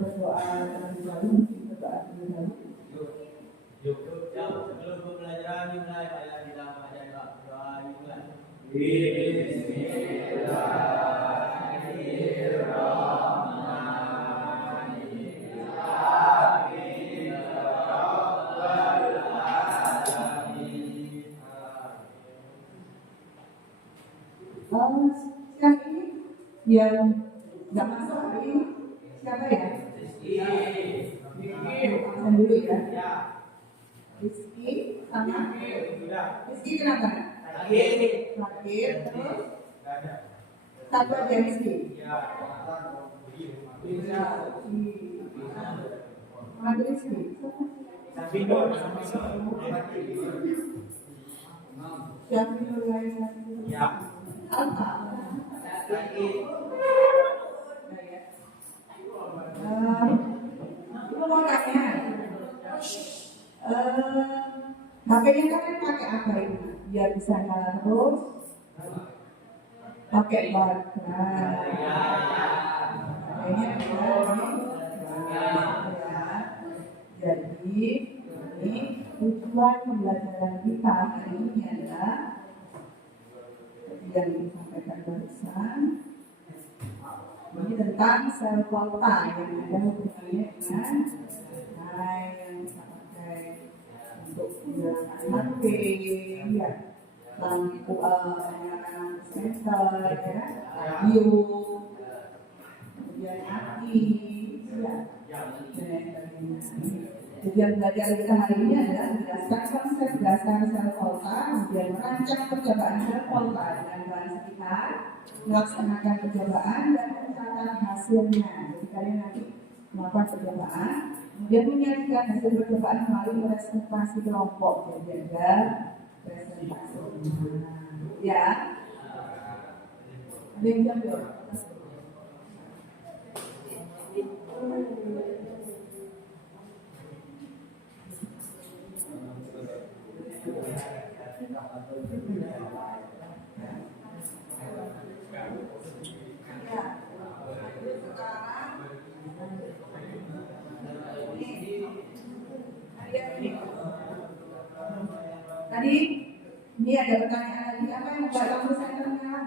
berdoa terlebih dahulu, mungkin berdoa terlebih dahulu. Sebelum pembelajaran dimulai, marilah kita membaca doa dimulai. Siang ini yang nggak masuk hari ini siapa ya? Absen dulu ya. Rizky sama Rizky kenapa? Sakit terus satu aja Rizky. Mana Rizky? Syafirul lain apa? Itu mau tanya, HP-nya kalian pakai apa ini? Biar bisa nyala terus. Pakai baterai. Jadi ini tujuan pembelajaran kita hari ini adalah yang disampaikan barusan. Ini tentang sel volta yang ada hubungannya dengan yang bisa pakai untuk menggunakan HP, ya, lampu penyalakan sensor, ya, radio, kemudian aki, ya, dan sebagainya. Tujuan belajar kita hari ini adalah menjelaskan konsep dasar sel volta, kemudian merancang percobaan sel volta dengan bahan sekitar, melaksanakan percobaan dan mencatat hasilnya. Jadi kalian nanti melakukan percobaan, kemudian menyajikan hasil percobaan melalui presentasi kelompok. Jadi ada presentasi. Ya, ada yang jawab. Tadi ini ada pertanyaan lagi, apa yang membuat lampu senter menyala?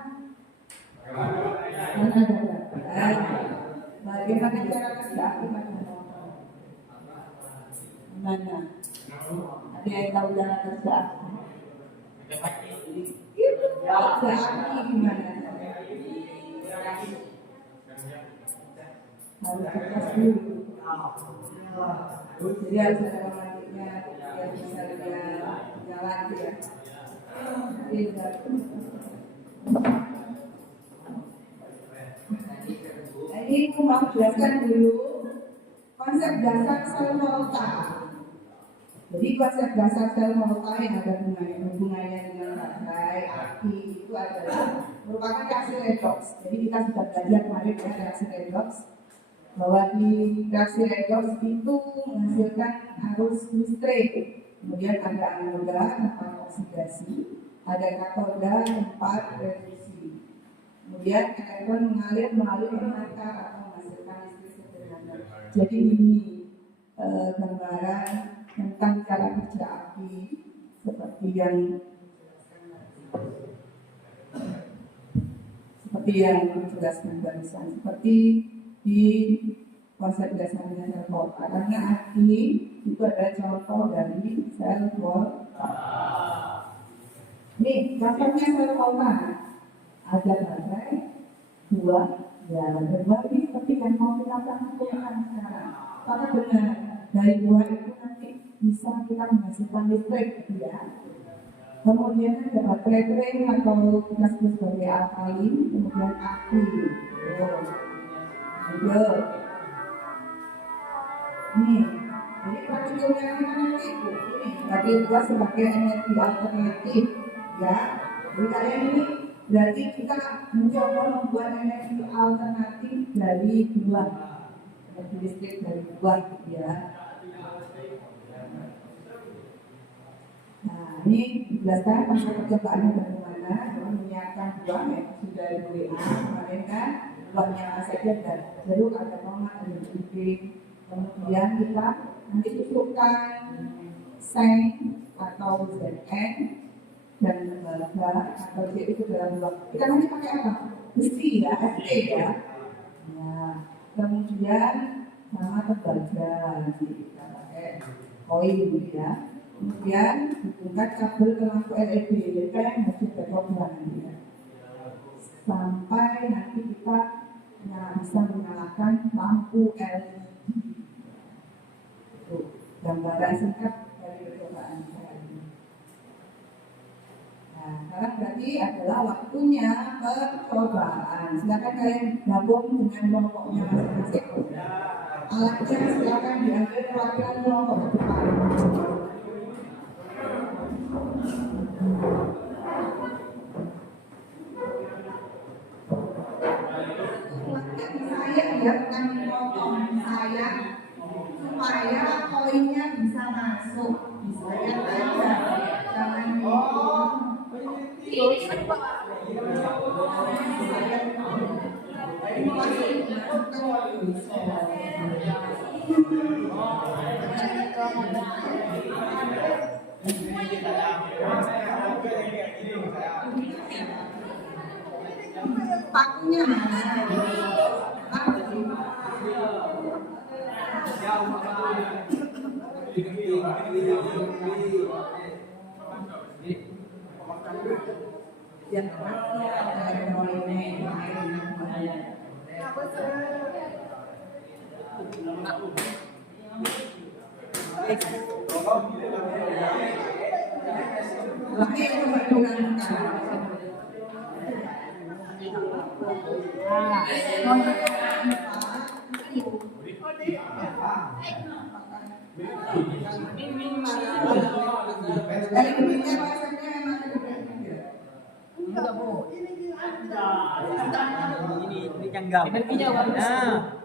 Bagaimana cara kerja api pada motor? Mana? Ada yang tahu cara kerja api? Kerja api gimana? Harus kerjas dulu. Jadi harus ada pematiknya yang bisa dia jalan ya. Ini aku mau jelaskan dulu konsep dasar sel volta. Jadi konsep dasar sel volta yang ada hubungannya dengan baterai, api itu adalah merupakan reaksi redox. Jadi kita sudah belajar kemarin ya reaksi redox, bahwa di reaksi redox itu menghasilkan arus listrik. Kemudian ada anoda tempat oksidasi, ada katoda tempat reduksi. Kemudian elektron mengalir melalui emitter atau menghasilkan listrik sederhana. Jadi ini gambaran tentang cara kerja api seperti yang dijelaskan barusan, seperti di konsep dasarnya sel volta. Karena api itu adalah contoh dari sel volta. Nih, contohnya sel volta. Ada baterai, dua, ya berbagi seperti yang mau kita lakukan sekarang. Maka benar, dari dua itu nanti bisa kita menghasilkan listrik, ya. Kemudian ada baterai atau kita sebut sebagai alkalin, kemudian api. Ini, jadi partikelnya kita nanti ini bagi dua sebagai energi alternatif, ya. Jadi kalian ini berarti kita mencoba membuat energi alternatif dari dua, energi listrik dari dua, ya. Nah, ini dijelaskan pasal percobaannya bagaimana, menyiapkan dua, ya sudah WA kemarin kan. bloknya saja dan jeruk ada tomat ada bibit. Kemudian kita nanti tusukkan seng atau ZN dan lembaga atau C itu dalam blok. Kita nanti pakai apa? Besi ya, ST ya. Nah, kemudian sama tembaga nanti kita pakai koin ya. Kemudian hubungkan kabel ke lampu LED, kita yang masih berprogram ya. Sampai nanti kita bisa menyalakan lampu LED. Itu gambaran singkat dari percobaan saya ini. Nah, sekarang berarti adalah waktunya percobaan. Silakan kalian gabung dengan kelompoknya masing-masing. Alatnya silakan diambil perwakilan kelompok depan. Saya ya bukan dipotong, saya supaya koinnya bisa masuk. Saya aja jangan pakunya mana? Yang ini canggap. Nah.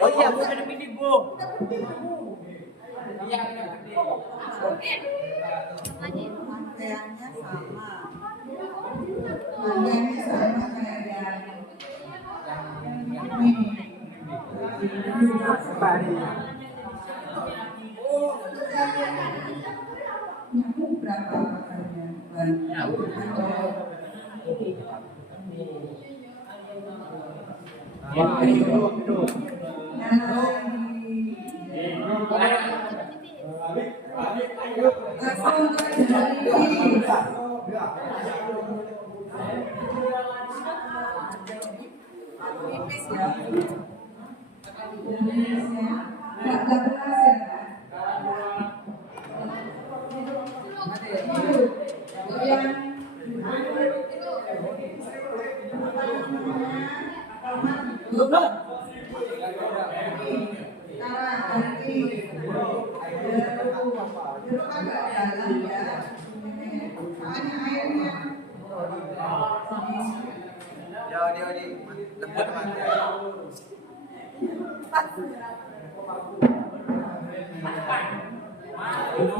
Oh iya, Bu ada pilih, Bu. Iya, pakaiannya sama. Pakaiannya sama kayak yang ini. Nyamuk berapa makanya?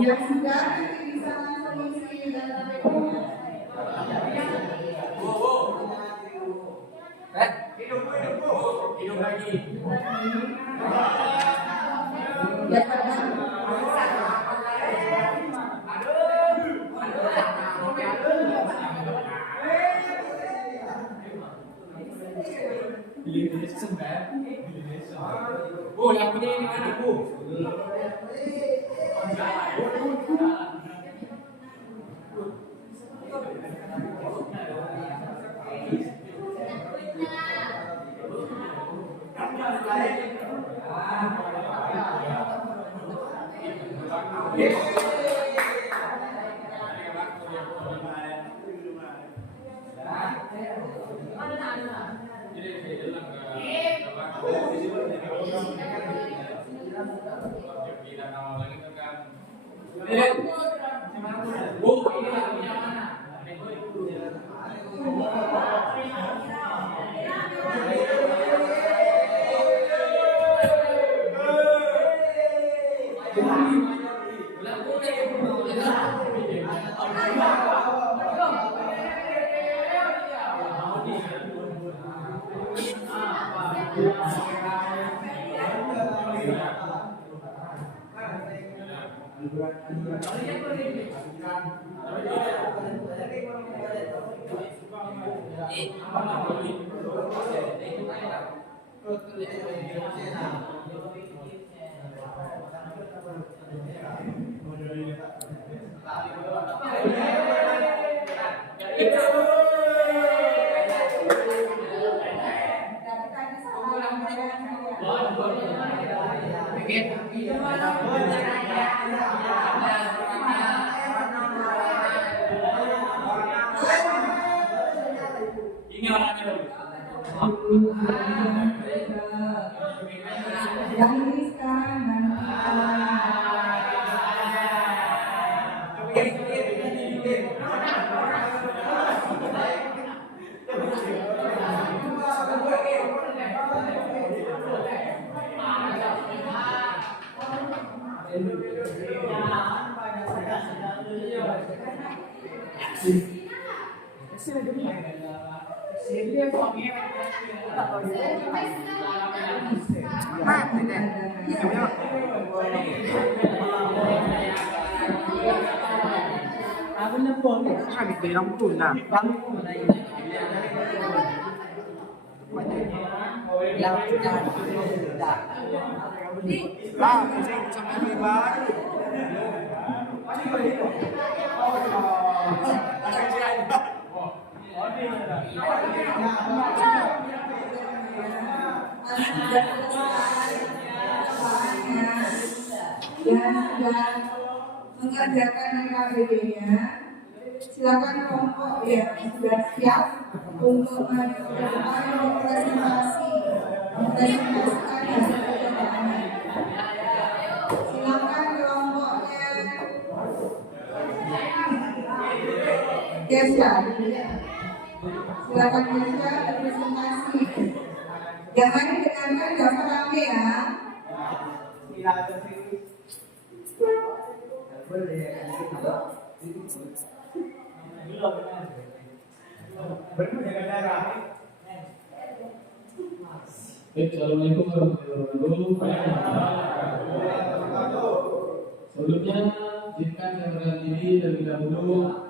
Yang sudah bisa langsung isi dalam hidup lagi. Bu, yang punya ini mana, Bu? Ini orangnya dulu. Yang ini sekarang Sabi ko lang po na. Kasi sa mga iba. yang sudah mengerjakan KBB-nya, silakan kelompok yang sudah siap untuk mempresentasikan hasil percobaan. Silakan kelompoknya Kesha. Silakan Kesha presentasi. Jangan didengarkan jangan rame ya. Assalamualaikum warahmatullahi wabarakatuh. Sebelumnya, izinkan saya berkenan diri terlebih dahulu.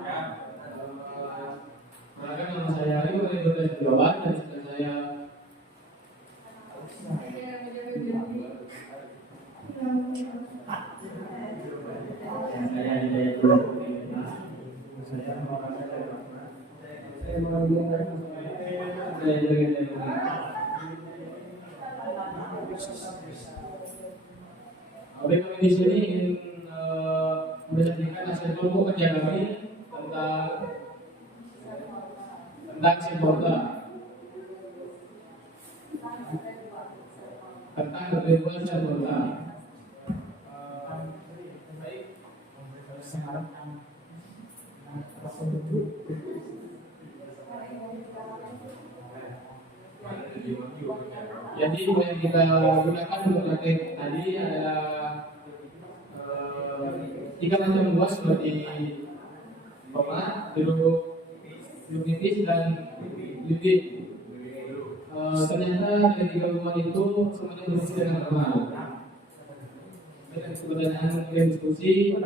Perkenalkan nama saya Ari, Wali Kota Jawa dan sedang saya Kami di sini ingin menyampaikan hasil kelompok kerja kami tentang Simporta, tentang ketentuan Simporta. Jadi yang kita gunakan untuk latihan tadi adalah 3 macam buah seperti tomat, jeruk nipis dan bibit. Ternyata dari 3 buah itu semuanya berfungsi dengan normal. Pertanyaan kemudian diskusi.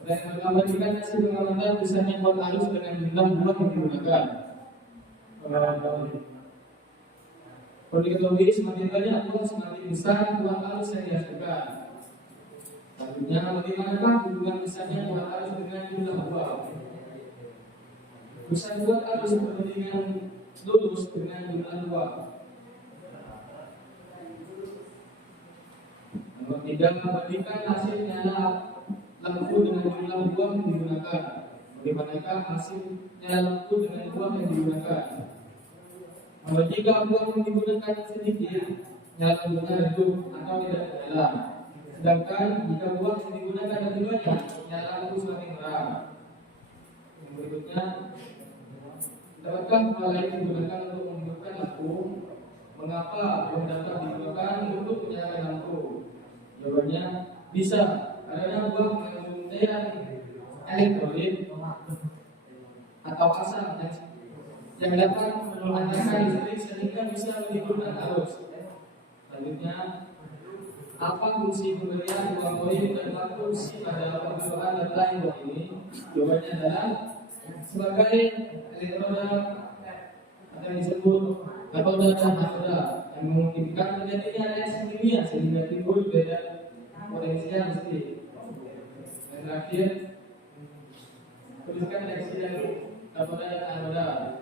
Dan menggambarkan hasil pengamatan misalnya buat halus dengan jumlah buah yang digunakan. Perlu diketahui semakin banyak buah semakin besar buah halus yang dihasilkan. Selanjutnya, bagaimanakah hubungan besarnya buah halus dengan jumlah buah? Besar buah halus berbandingan lurus dengan jumlah buah. Nomor 3, bandingkan hasil nyala lampu dengan jumlah buah yang digunakan. Bagaimanakah hasil nyala lampu dengan buah yang digunakan? Jika buah yang digunakan sedikit, nyala lampunya redup atau tidak menyala. Sedangkan jika buah yang digunakan lebih banyak, nyala lampu semakin terang. Yang berikutnya, dapatkah buah lain digunakan untuk menghidupkan lampu? Mengapa belum dapat digunakan untuk menyalakan lampu? Jawabannya bisa, karena buah mengandung daya elektrolit atau asam yang dapat menghantarkan listrik sehingga bisa menghidupkan arus. Selanjutnya, Apa fungsi pemberian uang koin dan apa fungsi pada perjuangan dan lain uang ini? Jawabannya adalah sebagai elektroda atau yang disebut katoda dan anoda yang memungkinkan terjadinya reaksi kimia sehingga timbul beda potensial listrik. Dan terakhir, tuliskan reaksi dari katoda dan anoda.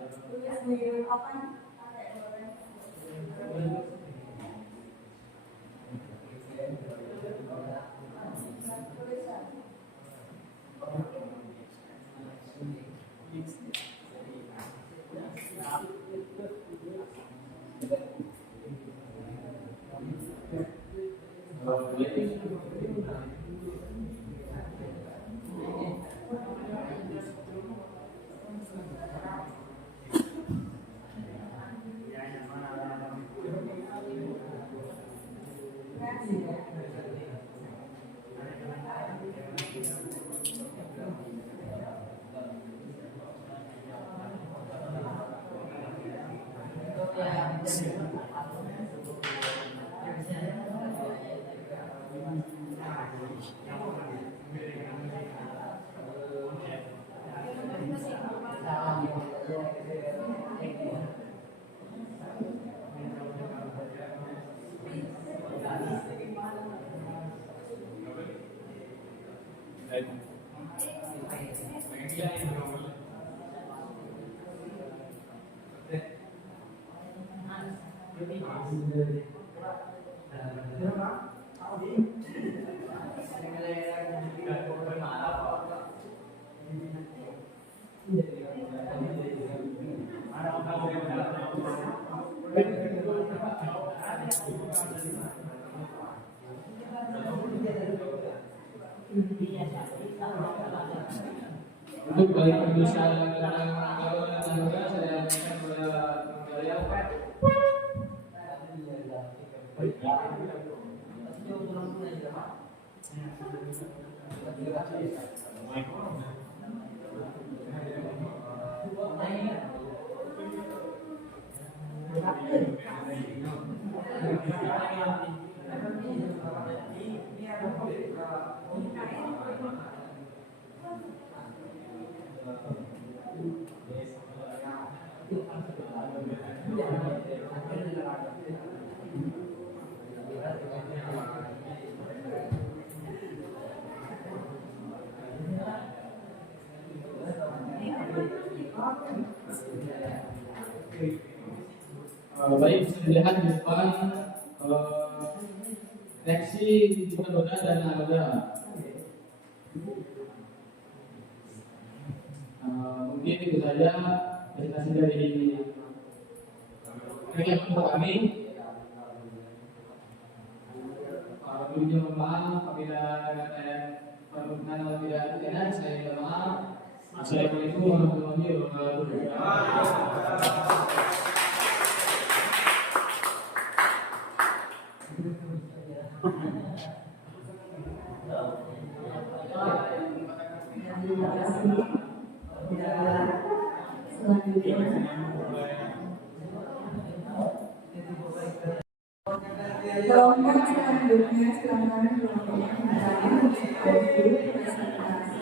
Untuk balik Indonesia tentang kalau saya akan kepada kalian. Baik, bisa dilihat di depan reaksi katoda dan anoda. Mungkin itu saja presentasi dari kegiatan kami. Sebelumnya mohon maaf apabila ada permintaan atau tidak enak, saya minta maaf. Assalamualaikum warahmatullahi wabarakatuh. Kelompok selanjutnya silakan kelompok yang lain untuk presentasi.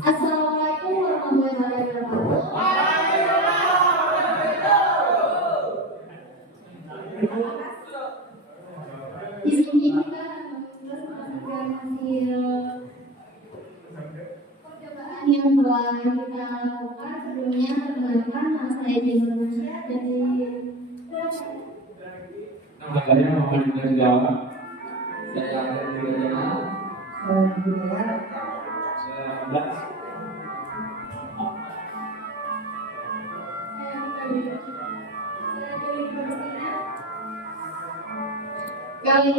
Assalamualaikum warahmatullahi wabarakatuh. Di sini kita akan hasil percobaan yang telah kita lakukan. Sebelumnya perkenalkan nama saya Jemur Masya dari Nama saya Muhammad Ibn Jawab. Saya akan Kali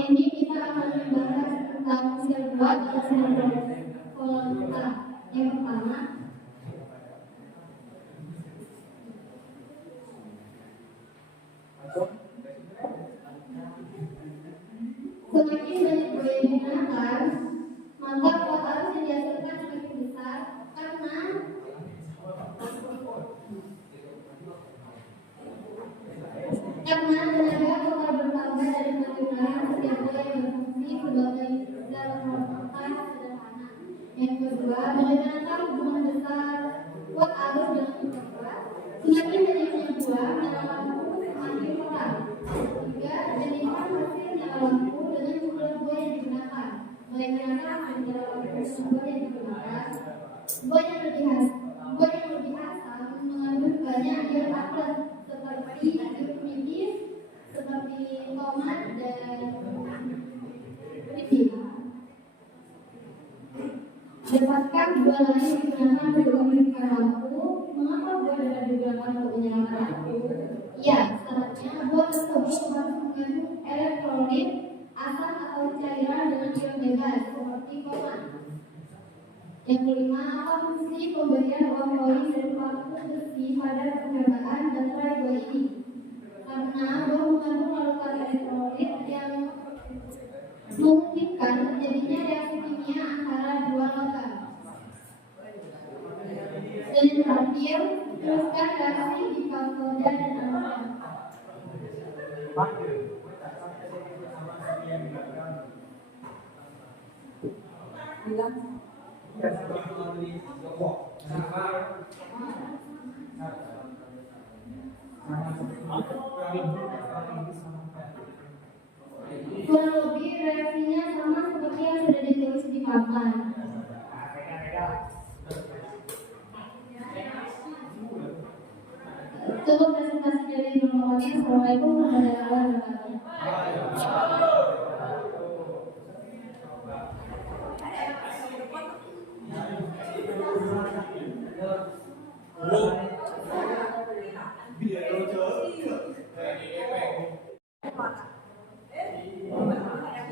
ini kita akan membahas tentang sel buat dan sel volta. Yang pertama, semakin banyak buah yang digunakan, maka kuota arus yang dihasilkan semakin besar karena tenaga total bertambah dari penggunaan setiap buah yang berfungsi sebagai sel volta sederhana. Yang kedua, bagaimana hubungan besar kuat arus dengan kuota? Semakin banyaknya buah, nyala lampu semakin terang. Tiga, jadikan hasil nyala lampu dengan jumlah buah yang digunakan. Bagaimana nyala lampu dengan buah yang digunakan? Buah yang lebih asam mengandung banyak ion apel seperti ion nipis, seperti tomat dan ribin. Dapatkan buah lain digunakan untuk menyalakan lampu. Mengapa buah dapat digunakan untuk menyalakan lampu? Ya, syaratnya buah tersebut harus mengandung elektrolit, asam atau cairan dengan ion bebas seperti tomat. Yang kelima, apa fungsi pemberian uang koin dan paku besi pada percobaan baterai buah ini? Karena buah mengandung larutan elektrolit yang memungkinkan terjadinya reaksi kimia antara dua logam. Dan yang terakhir, teruskan reaksi di katoda dan anoda. Kurang lebih reaksinya sama seperti yang sudah ditulis di papan. Cukup presentasi dari Romo. Assalamualaikum warahmatullahi wabarakatuh.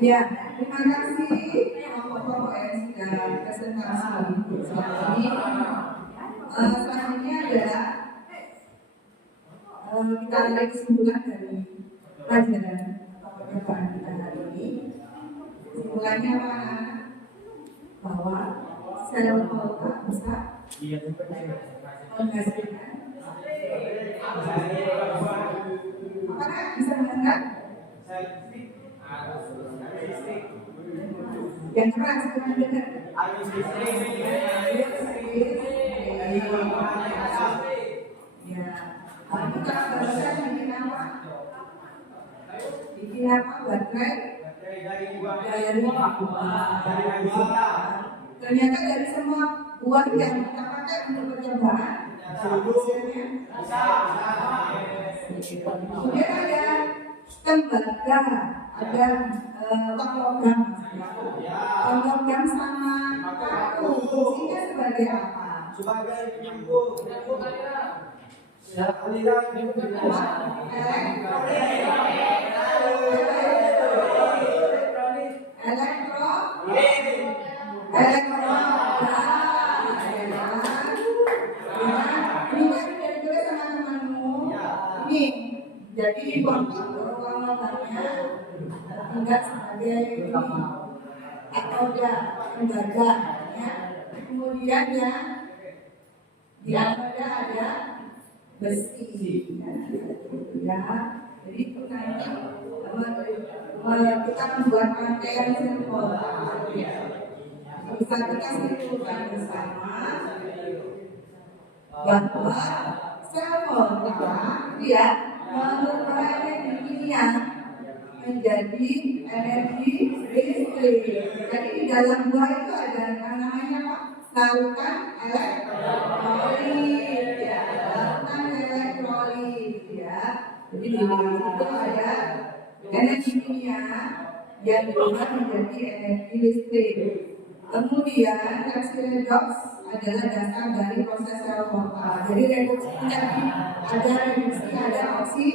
Ya, terima kasih kelompok-kelompok yang sudah presentasi bersama ini. Selanjutnya adalah kita lihat kesimpulan dari pelajaran percobaan kita hari ini. Kesimpulannya apa? Bahwa sel volta bisa menghasilkan apakah bisa menghasilkan yang keras dengan benar. Ya, kita barusan bikin apa? Bikin apa? Baterai dari ternyata dari semua buah yang kita pakai untuk percobaan hasilnya kemudian ada tembaga, ada logam sama paku. Fungsinya sebagai apa? Sebagai penyambung aliran jadi bangunannya enggak sebagai atau dia tembaga ya. Kemudian ya di anoda ada besi ya. Jadi itu nanti kita membuat rangkaian simbol bisa kita simpulkan bersama bahwa sel volta ya mengubah energi kimia menjadi energi listrik. Jadi di dalam buah itu ada yang namanya apa? Larutan elektrolit ya, larutan elektrolit ya. Jadi di situ ada energi kimia yang berubah menjadi energi listrik. Kemudian reaksi redoks adalah dasar dari proses sel mortal. Jadi redoks ini ada reduksi, ada oksidasi.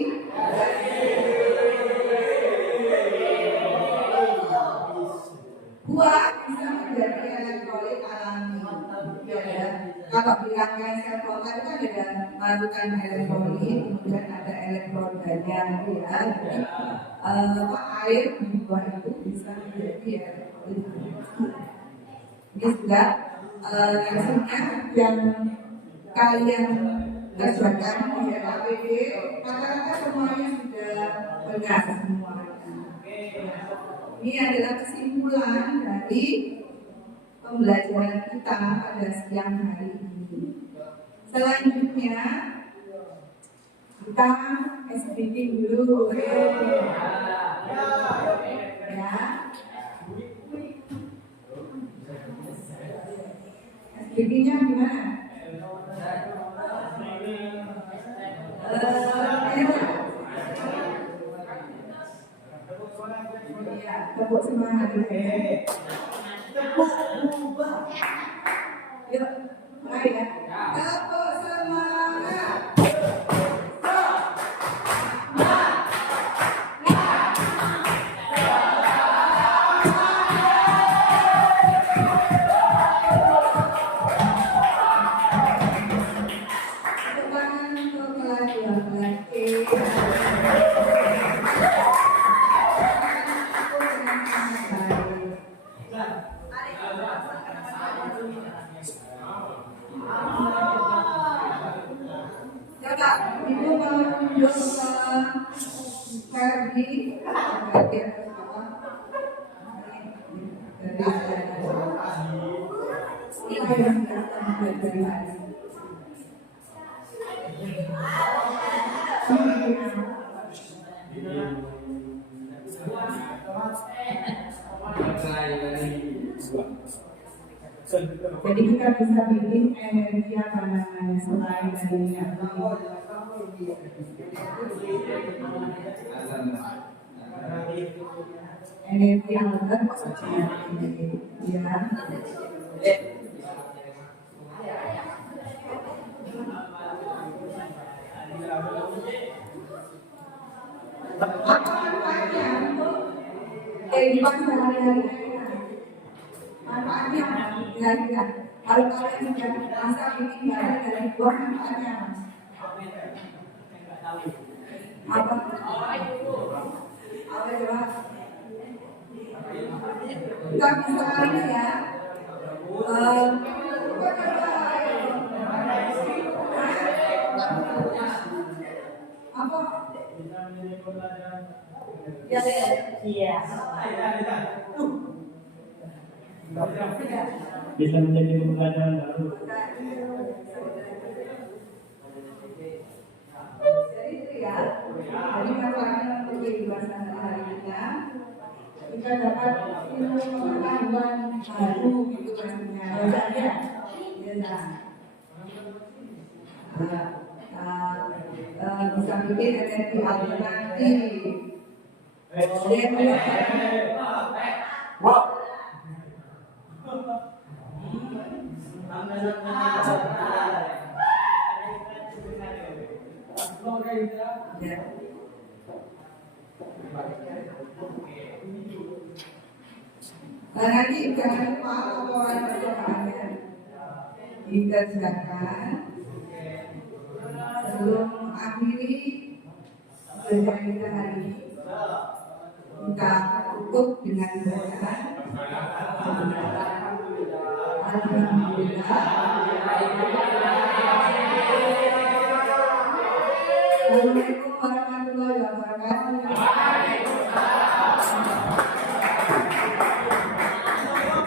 Buah bisa menjadi elektrolit alami. Ya, kalau di rangkaian sel mortal itu kan ada larutan elektrolit, kemudian ada elektrodanya, ya. Air di buah itu bisa menjadi elektrolit. Ini juga reaksinya yang kalian kerjakan di APD rata-rata semuanya sudah benar semuanya. Ini adalah kesimpulan dari pembelajaran kita pada siang hari ini. Selanjutnya kita SPT dulu, ya. SPT-nya gimana? Ya, tepuk semangat dulu. Yuk, mulai ya. Tepuk semangat. Coba ibu mau tunjuk ke Ferdi, jadi kita bisa bikin energi apa namanya selain dari energi alat ya. Apa manfaatnya untuk kehidupan sehari-hari? Manfaatnya kira-kira kalau kalian sudah merasa bikin barang dari buah, manfaatnya apa? Apa coba? Kita bisa ini ya. Apa? Ya, iya. Bisa menjadi pembelajaran baru. Jadi itu ya. Jadi manfaatnya untuk kehidupan sehari-hari kita dapat ilmu pengetahuan baru gitu maksudnya. Ya, bisa bikin energi alternatif. Nah, nanti jangan lupa laporan percobaannya dikerjakan sebelum akhiri belajar kita hari ini. Kita tutup dengan bacaan Alhamdulillah.